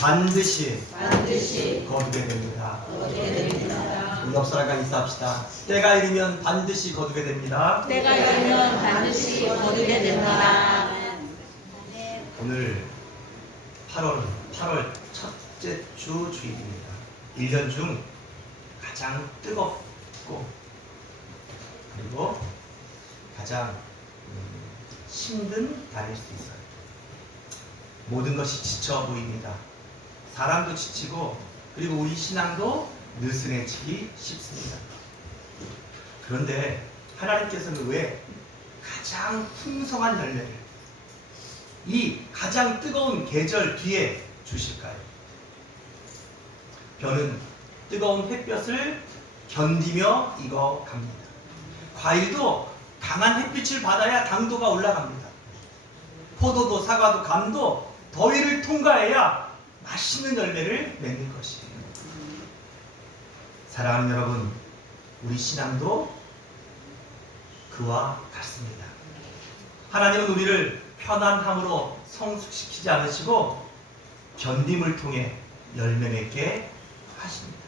반드시 거두게 됩니다. 우리 옆 사람과 인사합시다. 때가 이르면 반드시 거두게 됩니다. 때가 이르면 반드시 거두게 됩니다. 오늘 8월 첫째 주 주일입니다. 1년 중 가장 뜨겁고 그리고 가장 힘든 달일 수 있어요. 모든 것이 지쳐 보입니다. 사람도 지치고 그리고 우리 신앙도 느슨해지기 쉽습니다. 그런데 하나님께서는 왜 가장 풍성한 열매를 이 가장 뜨거운 계절 뒤에 주실까요? 벼는 뜨거운 햇볕을 견디며 익어갑니다. 과일도 강한 햇빛을 받아야 당도가 올라갑니다. 포도도 사과도 감도 더위를 통과해야 맛있는 열매를 맺는 것이에요. 사랑하는 여러분, 우리 신앙도 그와 같습니다. 하나님은 우리를 편안함으로 성숙시키지 않으시고 견딤을 통해 열매 맺게 하십니다.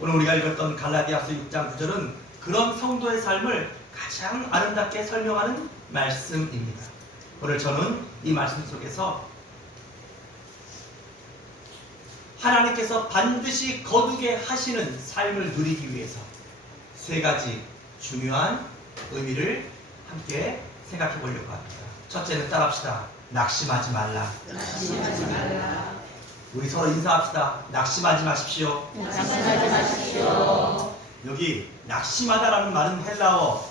오늘 우리가 읽었던 갈라디아서 6장 9절은 그런 성도의 삶을 가장 아름답게 설명하는 말씀입니다. 오늘 저는 이 말씀 속에서 하나님께서 반드시 거두게 하시는 삶을 누리기 위해서 세 가지 중요한 의미를 함께 생각해 보려고 합니다. 첫째는 따라합시다. 낙심하지 말라. 낙심하지 말라. 우리 서로 인사합시다. 낙심하지 마십시오. 낙심하지 마십시오. 여기 낙심하다라는 말은 헬라어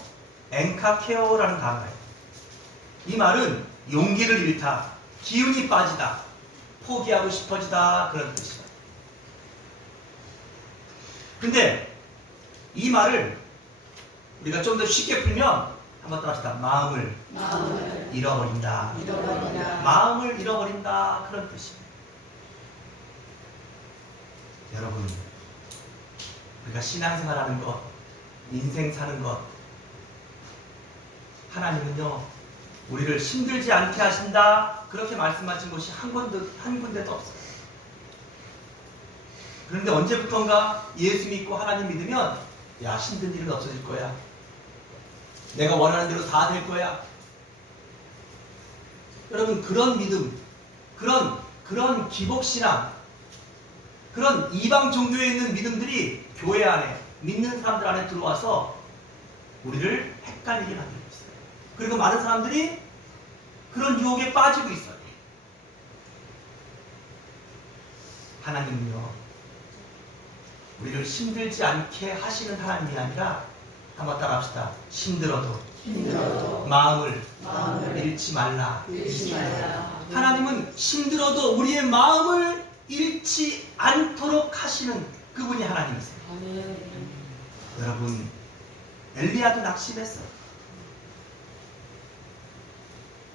엔카케오라는 단어예요. 이 말은 용기를 잃다, 기운이 빠지다, 포기하고 싶어지다 그런 뜻이에요. 근데 이 말을 우리가 좀 더 쉽게 풀면 한번 따라합시다. 마음을 잃어버린다. 마음을 잃어버린다 그런 뜻이에요. 여러분, 우리가 신앙생활하는 것, 인생 사는 것, 하나님은요 우리를 힘들지 않게 하신다 그렇게 말씀하신 곳이 한 군데도 없어요. 그런데 언제부턴가 예수 믿고 하나님 믿으면 야, 힘든 일은 없어질 거야. 내가 원하는 대로 다 될 거야. 여러분, 그런 믿음, 그런 기복신앙, 그런 이방 종교에 있는 믿음들이 교회 안에, 믿는 사람들 안에 들어와서 우리를 헷갈리게 만들고 있어요. 그리고 많은 사람들이 그런 유혹에 빠지고 있어요. 하나님은요 우리를 힘들지 않게 하시는 하나님이 아니라 한번 따라합시다. 힘들어도 마음을 잃지 말라. 하나님은 힘들어도 우리의 마음을 잃지 않도록 하시는 그분이 하나님이세요. 여러분, 엘리야도 낙심했어요.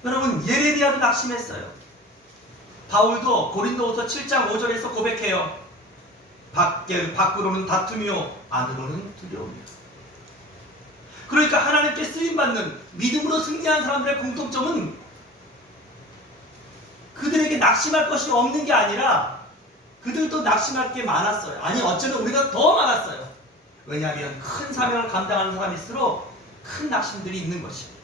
여러분, 예레미야도 낙심했어요. 바울도 고린도후서 7장 5절에서 고백해요. 밖으로는 다툼이요 안으로는 두려움이요. 그러니까 하나님께 쓰임받는 믿음으로 승리한 사람들의 공통점은 그들에게 낙심할 것이 없는 게 아니라 그들도 낙심할 게 많았어요. 아니, 어쩌면 우리가 더 많았어요. 왜냐하면 큰 사명을 감당하는 사람일수록 큰 낙심들이 있는 것입니다.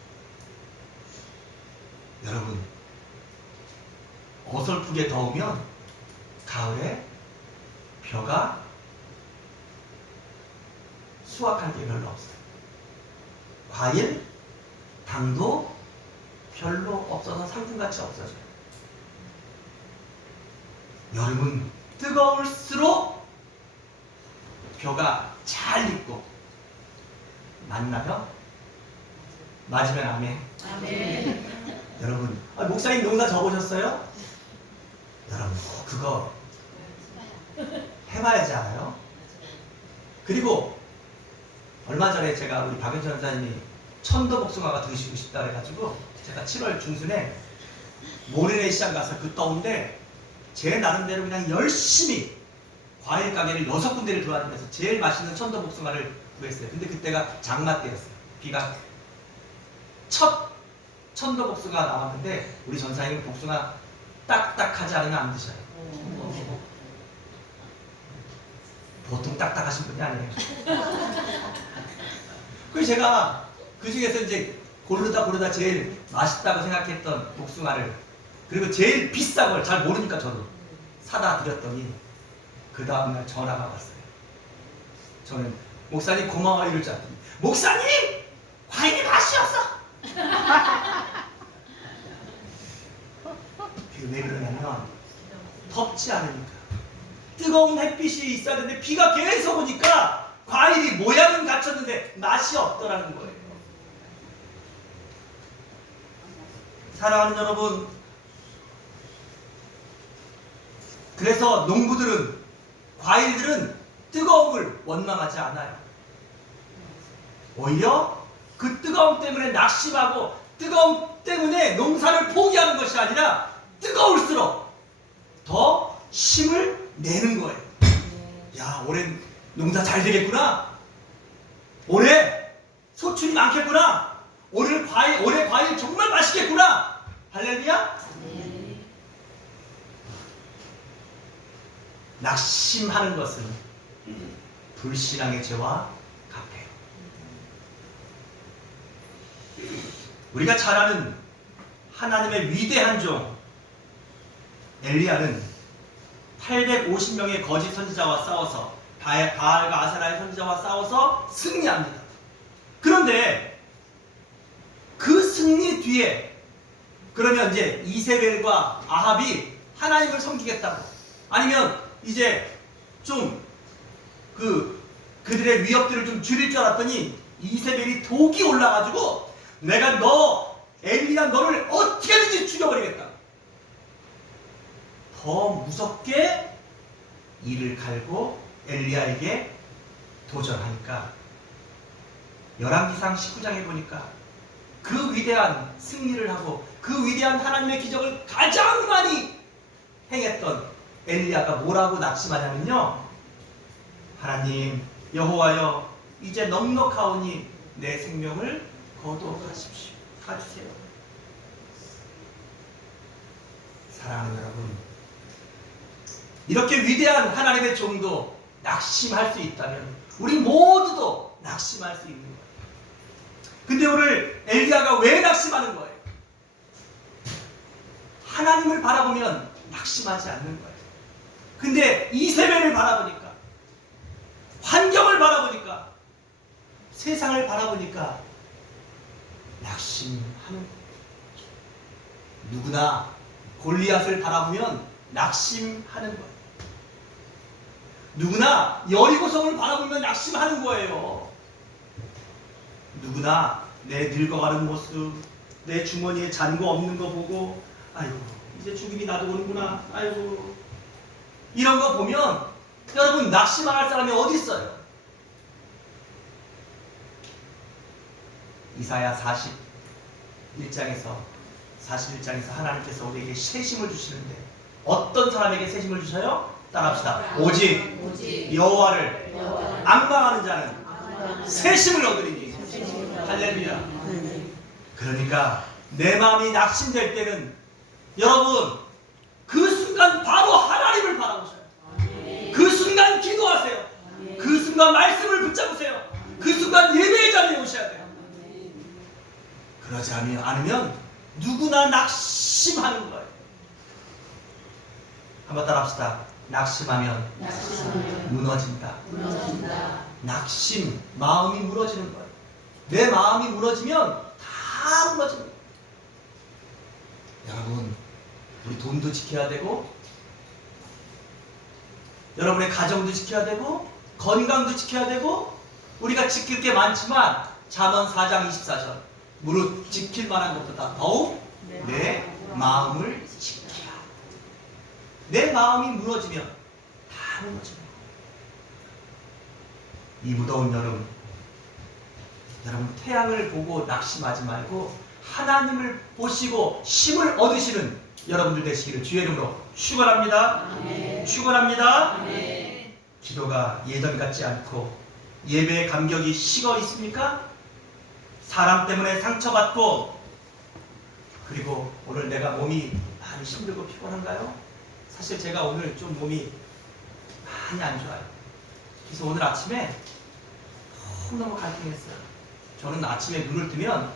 여러분, 어설프게 더우면 가을에 벼가 수확할 게 별로 없어요. 과일, 당도 별로 없어서 상품가치 없어져요. 여름은 뜨거울수록 벼가 잘 익고 맞나요? 맞으면 아멘. 여러분, 목사님 농사 접으셨어요? 여러분, 그거 해봐야지 알아요. 그리고 얼마 전에 제가 우리 박윤천 원사님이 천도복숭아가 드시고 싶다 그래가지고 제가 7월 중순에 모래내 시장 가서 그 더운데 제 나름대로 그냥 열심히 과일 가게를 6군데를 돌아다니면서 제일 맛있는 천도복숭아를 구했어요. 근데 그때가 장마 때였어요. 비가 첫 천도복숭아 나왔는데 우리 전사님은 복숭아 딱딱하지 않으면 안 드셔요. 보통 딱딱하신 분이 아니에요. 그래서 제가 그 중에서 이제 고르다 제일 맛있다고 생각했던 복숭아를, 그리고 제일 비싼 걸 잘 모르니까 저도 사다 드렸더니 그 다음날 전화가 왔어요. 저는 목사님 고마워 이럴 줄 알았더니 목사님 과일이 맛이 없어. 그게 왜 그러냐면 덥지 않으니까. 뜨거운 햇빛이 있어야 되는데 비가 계속 오니까 과일이 모양은 갖췄는데 맛이 없더라는 거예요. 사랑하는 여러분, 그래서 농부들은, 과일들은 뜨거움을 원망하지 않아요. 오히려 그 뜨거움 때문에 낙심하고 뜨거움 때문에 농사를 포기하는 것이 아니라 뜨거울수록 더 힘을 내는 거예요. 야, 올해 농사 잘 되겠구나. 올해 소출이 많겠구나. 올해 과일 정말 맛있겠구나. 할렐루야. 낙심하는 것은 불신앙의 죄와 같아요. 우리가 잘 아는 하나님의 위대한 종 엘리야는 850명의 거짓 선지자와 싸워서, 바알과 아세라의 선지자와 싸워서 승리합니다. 그런데 그 승리 뒤에, 그러면 이제 이세벨과 아합이 하나님을 섬기겠다고, 아니면 이제 좀 그들의 위협들을 좀 줄일 줄 알았더니 이세벨이 독이 올라가지고 내가 엘리야 너를 어떻게든지 죽여버리겠다. 더 무섭게 이를 갈고 엘리야에게 도전하니까 열왕기상 19장에 보니까 그 위대한 승리를 하고 그 위대한 하나님의 기적을 가장 많이 행했던 엘리야가 뭐라고 낙심하냐면요, 하나님 여호와여 이제 넉넉하오니 내 생명을 거두어가십시오. 가주세요. 사랑하는 여러분, 이렇게 위대한 하나님의 종도 낙심할 수 있다면 우리 모두도 낙심할 수 있는 거예요. 근데 오늘 엘리야가 왜 낙심하는 거예요? 하나님을 바라보면 낙심하지 않는 거예요. 근데 이세벨을 바라보니까, 환경을 바라보니까, 세상을 바라보니까 낙심하는 거예요. 누구나 골리앗을 바라보면 낙심하는 거예요. 누구나 여리고성을 바라보면 낙심하는 거예요. 누구나 내 늙어가는 모습, 내 주머니에 잔고 없는 거 보고 아이고 이제 죽음이 나도 오는구나, 아이고 이런 거 보면 여러분 낙심할 사람이 어디 있어요? 이사야 41장에서 하나님께서 우리에게 새심을 주시는데 어떤 사람에게 새심을 주셔요? 따라합시다. 오직 여호와를 앙망하는 자는 새심을 얻으리니. 할렐루야. 그러니까 내 마음이 낙심될 때는 여러분 그 순간 바로 하나님을 바라보셔요. 그 순간 기도하세요. 그 순간 말씀을 붙잡으세요. 그 순간 예배의 자리에 오셔야 돼요. 그러지 않으면 누구나 낙심하는 거예요. 한번 따라합시다. 낙심하면 무너진다. 낙심, 마음이 무너지는 거예요. 내 마음이 무너지면 다 무너지는 거예요. 여러분, 우리 돈도 지켜야 되고, 여러분의 가정도 지켜야 되고, 건강도 지켜야 되고, 우리가 지킬 게 많지만 잠언 4장 24절 무릇 지킬 만한 것보다 더욱 내 마음을 지키라. 내 마음이 무너지면 다 무너집니다. 이 무더운 여름, 여러분 태양을 보고 낙심하지 말고 하나님을 보시고 힘을 얻으시는 여러분들 되시기를 주의 이름으로 축원합니다. 축원합니다. 기도가 예전 같지 않고 예배의 감격이 식어 있습니까? 사람 때문에 상처받고, 그리고 오늘 내가 몸이 많이 많이 힘들고 피곤한가요? 사실 제가 오늘 좀 몸이 많이 안 좋아요. 그래서 오늘 아침에 너무너무 갈등했어요. 저는 아침에 눈을 뜨면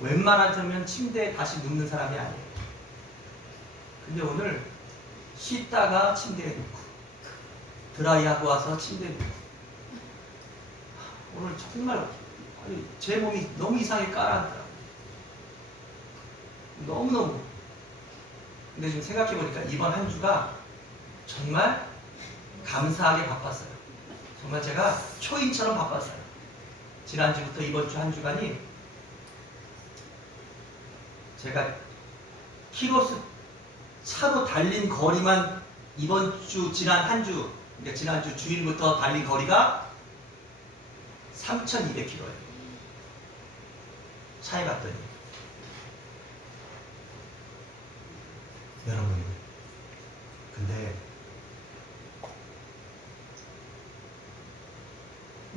웬만하면 침대에 다시 눕는 사람이 아니에요. 근데 오늘 쉬다가 침대에 눕고 드라이하고 와서 침대에 눕고 오늘 정말 제 몸이 너무 이상하게 깔아앉더라고요. 너무너무. 근데 지금 생각해보니까 이번 한 주가 정말 감사하게 바빴어요. 정말 제가 초인처럼 바빴어요. 지난주부터 이번 주 한 주간이 제가 키로수 차로 달린 거리만 이번 주 지난 한 주, 그러니까 지난주 주일부터 달린 거리가 3,200km예요. 차에 갔더니 여러분, 근데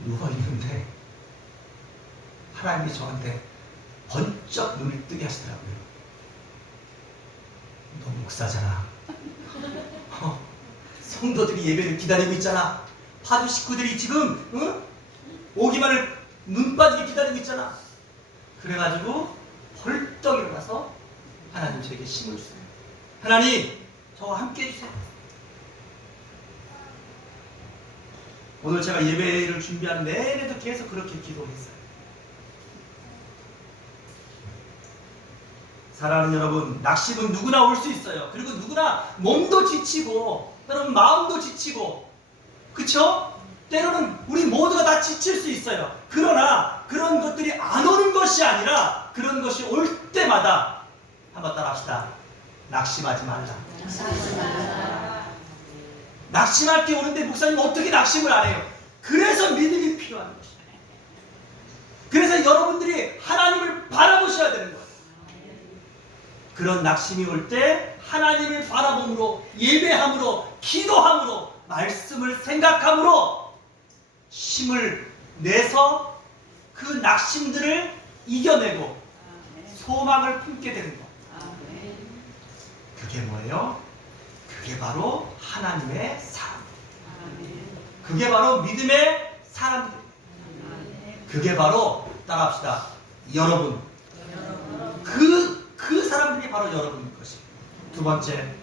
누워있는데 하나님이 저한테 번쩍 눈을 뜨게 하시더라고요. 너 목사잖아. 성도들이 예배를 기다리고 있잖아. 파주 식구들이 지금 오기만을 눈 빠지게 기다리고 있잖아. 그래가지고 벌떡 일어나서 하나님 저에게 힘을 주세요. 하나님 저와 함께 해주세요. 오늘 제가 예배를 준비하는 내내도 계속 그렇게 기도했어요. 사랑하는 여러분, 낙심은 누구나 올 수 있어요. 그리고 누구나 몸도 지치고 여러분 마음도 지치고, 그쵸? 때로는 우리 모두가 다 지칠 수 있어요. 그러나 그런 것들이 안 오는 것이 아니라 그런 것이 올 때마다 한번 따라합시다. 낙심하지 말라. 낙심할 게 오는데 목사님 어떻게 낙심을 안 해요? 그래서 믿음이 필요한 것이에요. 그래서 여러분들이 하나님을 바라보셔야 되는 거예요. 그런 낙심이 올 때 하나님을 바라봄으로, 예배함으로, 기도함으로, 말씀을 생각함으로 힘을 내서 그 낙심들을 이겨내고 소망을 품게 되는 것. 그게 뭐예요? 그게 바로 하나님의 사람. 그게 바로 믿음의 사람들. 그게 바로 따라합시다. 여러분. 그 사람들이 바로 여러분인 것입니다. 두 번째,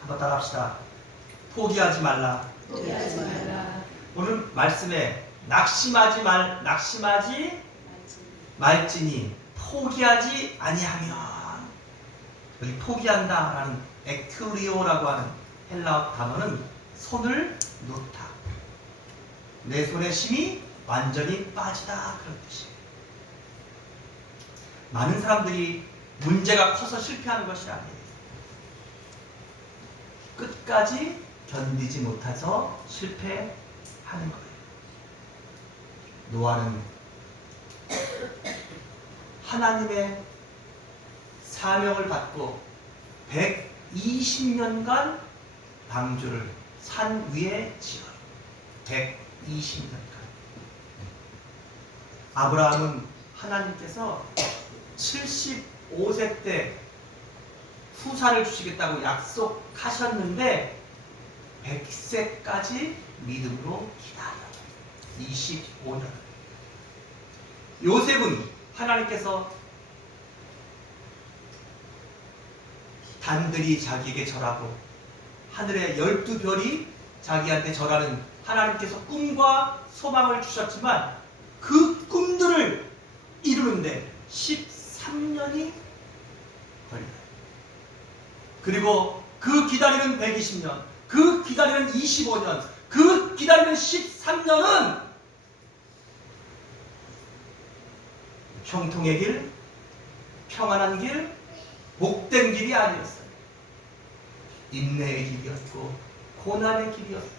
한번 따라합시다. 포기하지 말라. 오늘 말씀에 낙심하지 말지니 포기하지 아니하면, 여기 포기한다라는 에큐리오라고 하는 헬라어 단어는 손을 놓다. 내 손의 힘이 완전히 빠지다, 그런 뜻이에요. 많은 사람들이 문제가 커서 실패하는 것이 아니에요. 끝까지 견디지 못해서 실패하는 거예요. 노아는 하나님의 사명을 받고 120년간 방주를 산 위에 지어요. 120년간. 아브라함은 하나님께서 75세 때 후사를 주시겠다고 약속하셨는데 100세까지 믿음으로 기다려요. 25년. 요셉은 하나님께서 단들이 자기에게 절하고 하늘의 12별이 자기한테 절하는 하나님께서 꿈과 소망을 주셨지만 그 꿈들을 이루는데 13년이 걸려요. 그리고 그 기다리는 120년, 그 기다리는 25년, 그 기다리는 13년은 형통의 길, 평안한 길, 복된 길이 아니었어요. 인내의 길이었고 고난의 길이었어요.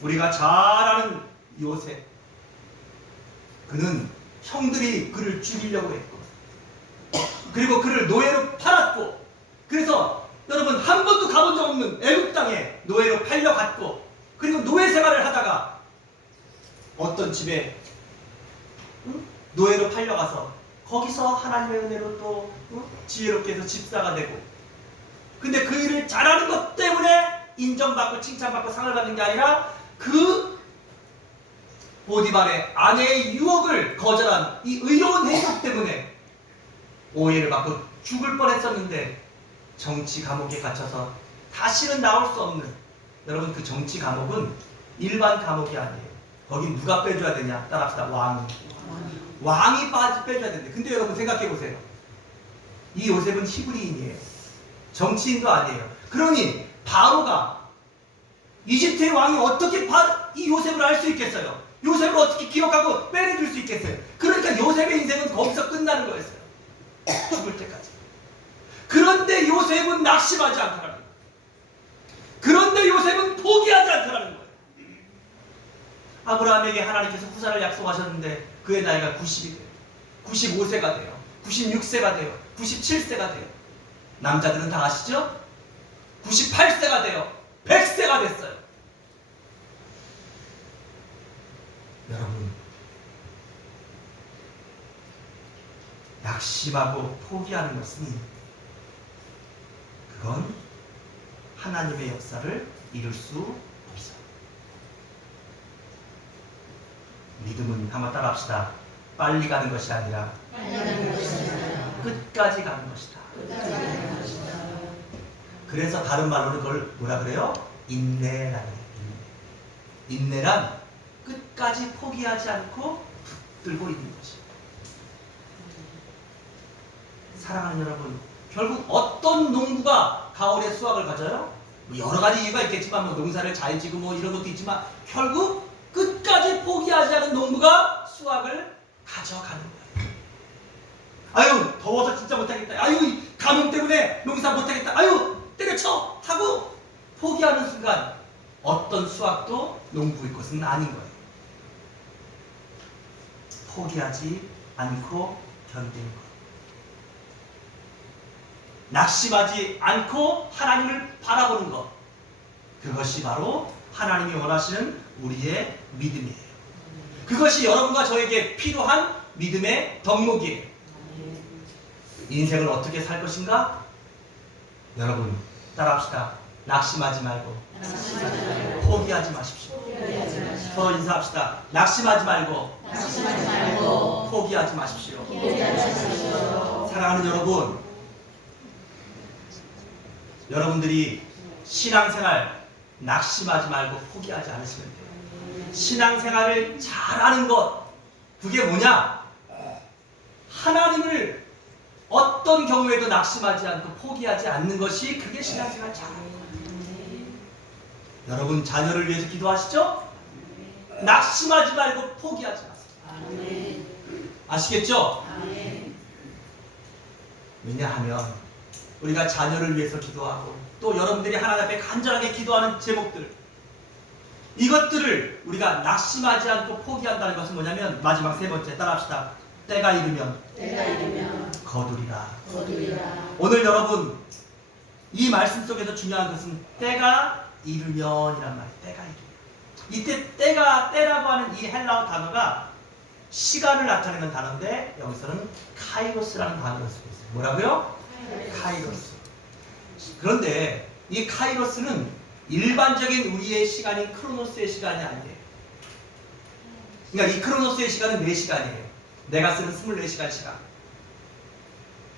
우리가 잘 아는 요셉, 그는 형들이 그를 죽이려고 했고, 그리고 그를 노예로 팔았고, 그래서 여러분 한 번도 가본 적 없는 애굽 땅에 노예로 팔려갔고, 그리고 노예 생활을 하다가 어떤 집에 노예로 팔려가서 거기서 하나님의 은혜로 또 지혜롭게 해서 집사가 되고, 근데 그 일을 잘하는 것 때문에 인정받고 칭찬받고 상을 받는 게 아니라 그 보디발의 아내의 유혹을 거절한 이 의로운 행동 때문에 오해를 받고 죽을 뻔했었는데 정치 감옥에 gat혀서 다시는 나올 수 없는, 여러분 그 정치 감옥은 일반 감옥이 아니에요. 거긴 누가 빼줘야 되냐? 따라합시다. 왕이 빼줘야 되는데, 근데 여러분 생각해 보세요. 이 요셉은 히브리인이에요. 정치인도 아니에요. 그러니 바로가 이집트의 왕이 어떻게 이 요셉을 알 수 있겠어요? 요셉을 어떻게 기억하고 빼내줄 수 있겠어요? 그러니까 요셉의 인생은 거기서 끝나는 거였어요. 죽을 때까지. 그런데 요셉은 낙심하지 않더라는 거예요. 그런데 요셉은 포기하지 않더라는 거예요. 아브라함에게 하나님께서 후사를 약속하셨는데 그의 나이가 90이 돼요. 95세가 돼요. 96세가 돼요. 97세가 돼요. 남자들은 다 아시죠? 98세가 돼요. 100세가 됐어요. 여러분, 낙심하고 포기하는 것은 그건 하나님의 역사를 이룰 수 없어요. 믿음은 한번 따라합시다. 빨리 가는 것이 아니라 끝까지 가는 것이다. 그래서 다른 말로는 그걸 뭐라 그래요? 인내라는 거예요. 인내란 끝까지 포기하지 않고 붙들고 있는 것이에요. 사랑하는 여러분, 결국 어떤 농부가 가을에 수확을 가져요? 뭐 여러 가지 이유가 있겠지만 농사를 잘 지고 이런 것도 있지만 결국 끝까지 포기하지 않은 농부가 수확을 가져가는 거예요. 아유 더워서 진짜 못하겠다. 아유 감염 때문에 농사 못하겠다. 아유 때려쳐 하고 포기하는 순간 어떤 수확도 농부의 것은 아닌 거예요. 포기하지 않고 견디는 것. 낙심하지 않고 하나님을 바라보는 것. 그것이 바로 하나님이 원하시는 우리의 믿음이에요. 그것이 여러분과 저에게 필요한 믿음의 덕목이에요. 인생을 어떻게 살 것인가? 여러분 따라합시다. 낙심하지 말고 포기하지 마십시오. 서로 인사합시다. 낙심하지 말고 포기하지 마십시오. 사랑하는 여러분, 여러분들이 신앙생활 낙심하지 말고 포기하지 않으시면 돼요. 신앙생활을 잘하는 것, 그게 뭐냐? 하나님을 어떤 경우에도 낙심하지 않고 포기하지 않는 것이 그게 신앙생활 잘하는 거예요. 여러분 자녀를 위해서 기도하시죠? 낙심하지 말고 포기하지 마세요. 아시겠죠? 왜냐하면 우리가 자녀를 위해서 기도하고 또 여러분들이 하나님 앞에 간절하게 기도하는 제목들, 이것들을 우리가 낙심하지 않고 포기한다는 것은 뭐냐면 마지막 세 번째 따라합시다. 때가 이르면 거두리라. 오늘 여러분 이 말씀 속에서 중요한 것은 때가 이르면이란 말이에요. 때가 이르면. 이때 때라고 하는 이 헬라어 단어가 시간을 나타내는 단어인데 여기서는 카이로스라는 단어를 쓰고 있어요. 뭐라고요? 카이로스. 그런데 이 카이로스는 일반적인 우리의 시간인 크로노스의 시간이 아니에요. 그러니까 이 크로노스의 시간은 4시간이에요. 내가 쓰는 24시간 시간.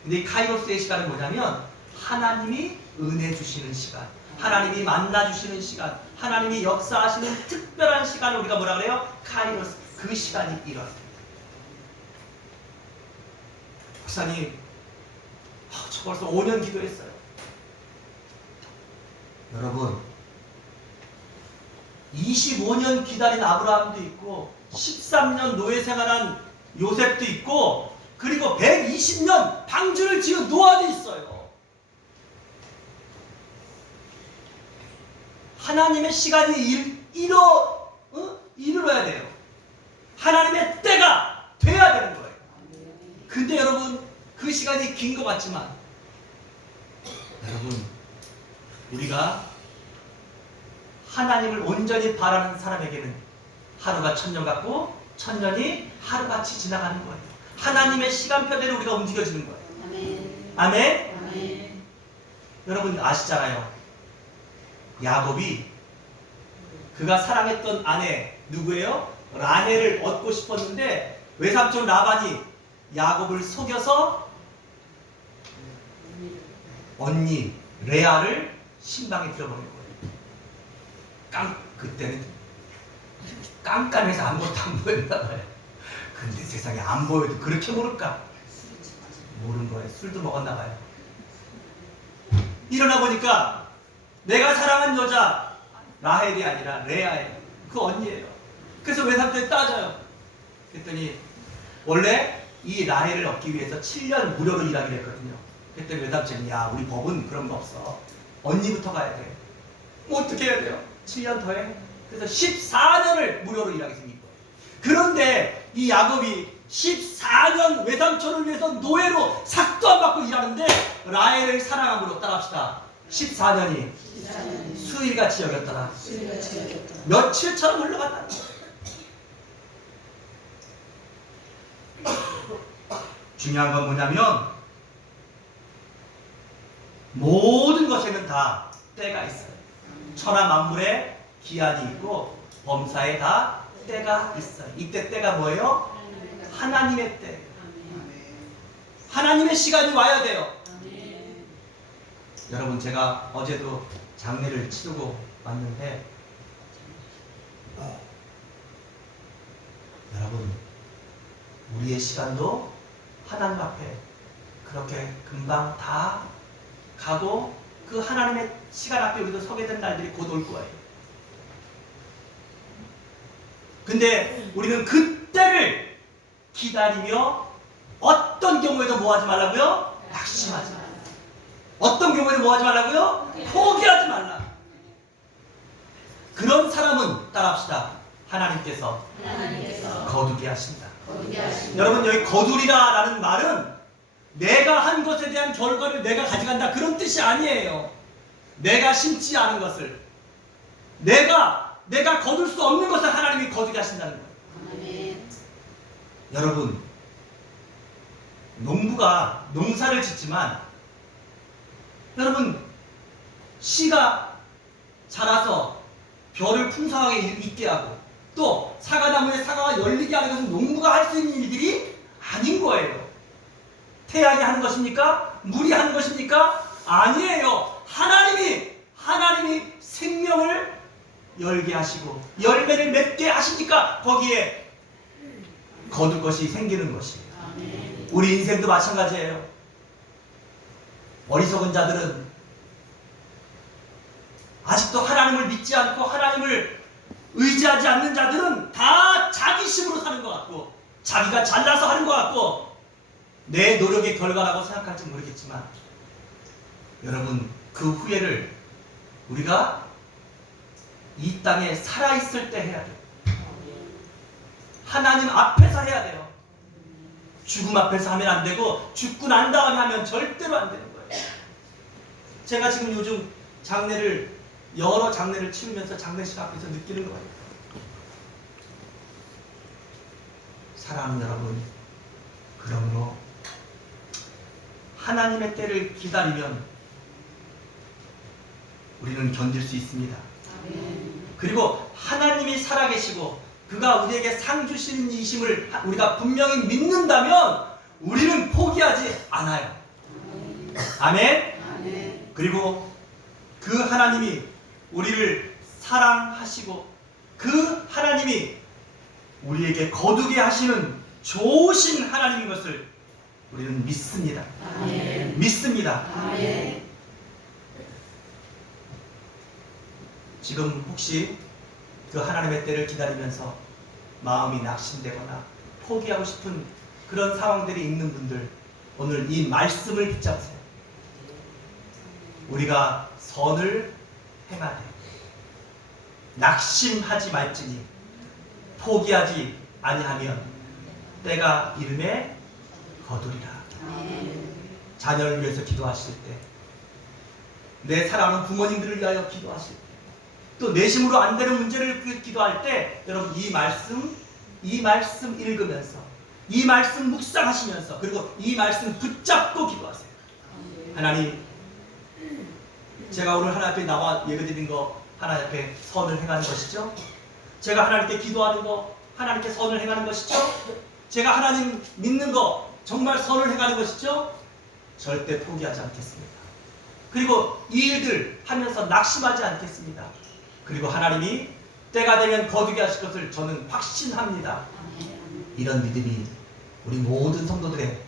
근데 이 카이로스의 시간은 뭐냐면 하나님이 은혜 주시는 시간, 하나님이 만나 주시는 시간, 하나님이 역사하시는 특별한 시간을 우리가 뭐라 그래요? 카이로스. 그 시간이 일어납니다. 목사님, 저 벌써 5년 기도했어요. 여러분 25년 기다린 아브라함도 있고 13년 노예 생활한 요셉도 있고 그리고 120년 방주를 지은 노아도 있어요. 하나님의 시간이 이르러야 돼요. 하나님의 때가 돼야 되는 거예요. 근데 여러분 그 시간이 긴 것 같지만 여러분 우리가 하나님을 온전히 바라는 사람에게는 하루가 1000년 같고 1000년이 하루같이 지나가는 거예요. 하나님의 시간표대로 우리가 움직여지는 거예요. 아멘. 아멘? 아멘. 여러분 아시잖아요. 야곱이 그가 사랑했던 아내 누구예요? 라헬을 얻고 싶었는데 외삼촌 라반이 야곱을 속여서 언니 레아를 신방에 들여보낸 거예요. 그때는 깜깜해서 아무것도 안 보였나 봐요. 근데 세상에 안 보여도 그렇게 모를까? 모른 거예요. 술도 먹었나 봐요. 일어나 보니까 내가 사랑한 여자 라헬이 아니라 레아예요. 그 언니예요. 그래서 외삼촌이 따져요. 그랬더니 원래 이 라헬을 얻기 위해서 7년 무료로 일하기로 했거든요. 그랬더니 외삼촌이 야 우리 법은 그런 거 없어. 언니부터 가야 돼. 뭐 어떻게 해야 돼요? 7년 더 해. 그래서 14년을 무료로 일하게 생긴 거예요. 그런데 이 야곱이 14년 외삼촌을 위해서 노예로 삭도 안 받고 일하는데 라헬을 사랑함으로 따라합시다. 14년이 수일같이 여겼더라. 며칠처럼 흘러갔다. 중요한 건 뭐냐면 모든 것에는 다 때가 있어요. 천하 만물에 기한이 있고 범사에 다 때가 있어요. 이때 때가 뭐예요? 하나님의 때. 하나님의 시간이 와야 돼요. 여러분 제가 어제도 장례를 치르고 왔는데 여러분 우리의 시간도 하나님 앞에 그렇게 금방 다 가고 그 하나님의 시간 앞에 우리도 서게 된 날들이 곧 올 거예요. 근데 우리는 그때를 기다리며 어떤 경우에도 뭐 하지 말라고요? 낙심하지 말라. 어떤 경우에도 뭐 하지 말라고요? 포기하지 말라. 그런 사람은 따라합시다. 하나님께서 거두게 하신다. 여러분 여기 거두리라 라는 말은 내가 한 것에 대한 결과를 내가 가져간다 그런 뜻이 아니에요. 내가 심지 않은 것을 내가 거둘 수 없는 것을 하나님이 거두게 하신다는 거예요. 여러분 농부가 농사를 짓지만 여러분 씨가 자라서 벼를 풍성하게 있게 하고 또 사과나무에 사과가 열리게 하는 것은 농부가 할 수 있는 일들이 아닌 거예요. 태양이 하는 것입니까? 물이 하는 것입니까? 아니에요. 하나님이 생명을 열게 하시고 열매를 맺게 하시니까 거기에 거둘 것이 생기는 것이에요. 우리 인생도 마찬가지예요. 어리석은 자들은 아직도 하나님을 믿지 않고 하나님을 의지하지 않는 자들은 다 자기 힘으로 사는 것 같고 자기가 잘나서 하는 것 같고 내 노력의 결과라고 생각할지 모르겠지만 여러분 그 후회를 우리가 이 땅에 살아있을 때 해야 돼요. 하나님 앞에서 해야 돼요. 죽음 앞에서 하면 안 되고 죽고 난 다음에 하면 절대로 안 되는 거예요. 제가 지금 요즘 여러 장례를 치르면서 장례식 앞에서 느끼는 거예요. 사랑하는 여러분, 그러므로 하나님의 때를 기다리면 우리는 견딜 수 있습니다. 그리고 하나님이 살아계시고 그가 우리에게 상 주시는 이심을 우리가 분명히 믿는다면 우리는 포기하지 않아요. 아멘. 그리고 그 하나님이 우리를 사랑하시고 그 하나님이 우리에게 거두게 하시는 좋으신 하나님인 것을 우리는 믿습니다. 아멘. 믿습니다. 아멘. 지금 혹시 그 하나님의 때를 기다리면서 마음이 낙심되거나 포기하고 싶은 그런 상황들이 있는 분들 오늘 이 말씀을 붙잡으세요. 우리가 선을 행하되 낙심하지 말지니 포기하지 아니하면 때가 이름에 거두리라. 자녀를 위해서 기도하실 때, 내 사랑하는 부모님들을 위하여 기도하실 때, 또 내심으로 안 되는 문제를 기도할 때 여러분 이 말씀 읽으면서 이 말씀 묵상하시면서 그리고 이 말씀 붙잡고 기도하세요. 하나님, 제가 오늘 하나님 앞에 나와 예배드린 거 하나님 앞에 선을 행하는 것이죠. 제가 하나님께 기도하는 거 하나님께 선을 행하는 것이죠. 제가 하나님 믿는 거 정말 선을 행하는 것이죠. 절대 포기하지 않겠습니다. 그리고 이 일들 하면서 낙심하지 않겠습니다. 그리고 하나님이 때가 되면 거두게 하실 것을 저는 확신합니다. 이런 믿음이 우리 모든 성도들의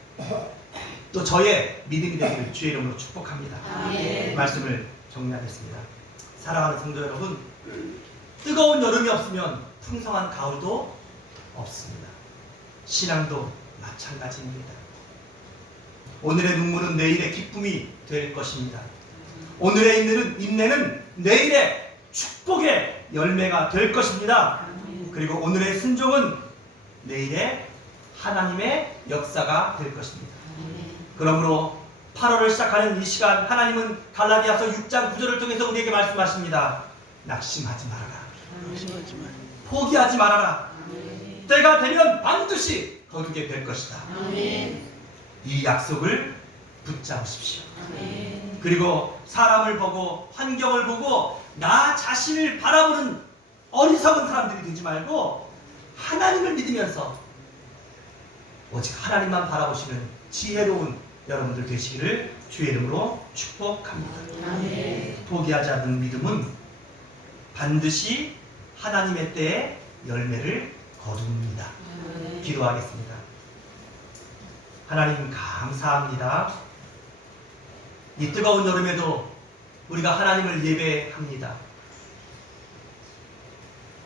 또 저의 믿음이 되기를 주의 이름으로 축복합니다. 말씀을 정리하겠습니다. 사랑하는 성도 여러분, 뜨거운 여름이 없으면 풍성한 가을도 없습니다. 신앙도 마찬가지입니다. 오늘의 눈물은 내일의 기쁨이 될 것입니다. 오늘의 인내는 내일의 축복의 열매가 될 것입니다. 그리고 오늘의 순종은 내일의 하나님의 역사가 될 것입니다. 그러므로 8월을 시작하는 이 시간 하나님은 갈라디아서 6장 9절을 통해서 우리에게 말씀하십니다. 낙심하지 말아라. 포기하지 말아라. 때가 되면 반드시 거두게 될 것이다. 이 약속을 붙잡으십시오. 그리고 사람을 보고 환경을 보고 나 자신을 바라보는 어리석은 사람들이 되지 말고 하나님을 믿으면서 오직 하나님만 바라보시는 지혜로운 여러분들 되시기를 주의 이름으로 축복합니다. 포기하지 않는 믿음은 반드시 하나님의 때에 열매를 거둡니다. 기도하겠습니다. 하나님 감사합니다. 이 뜨거운 여름에도 우리가 하나님을 예배합니다.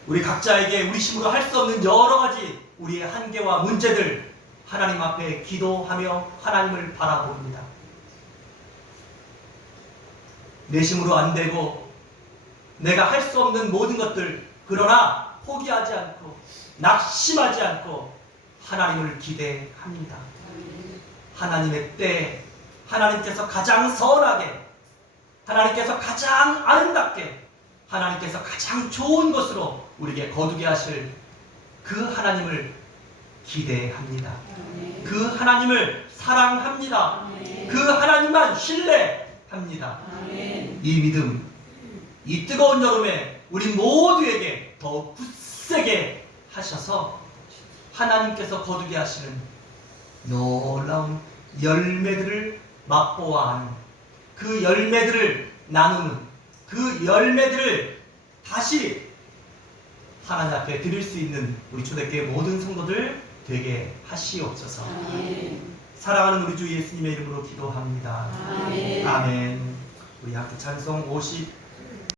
우리 각자에게 우리 힘으로 할 수 없는 여러 가지 우리의 한계와 문제들 하나님 앞에 기도하며 하나님을 바라봅니다. 내 힘으로 안 되고 내가 할 수 없는 모든 것들, 그러나 포기하지 않고 낙심하지 않고 하나님을 기대합니다. 하나님의 때에 하나님께서 가장 선하게, 하나님께서 가장 아름답게, 하나님께서 가장 좋은 것으로 우리에게 거두게 하실 그 하나님을 기대합니다. 그 하나님을 사랑합니다. 그 하나님만 신뢰합니다. 이 믿음, 이 뜨거운 여름에 우리 모두에게 더욱 굳세게 하셔서 하나님께서 거두게 하시는 놀라운 열매들을 맛보아 하는, 그 열매들을 나누는, 그 열매들을 다시 하나님 앞에 드릴 수 있는 우리 초대교회 모든 성도들 되게 하시옵소서. 사랑하는 우리 주 예수님의 이름으로 기도합니다. 아멘. 우리 함께 찬송 50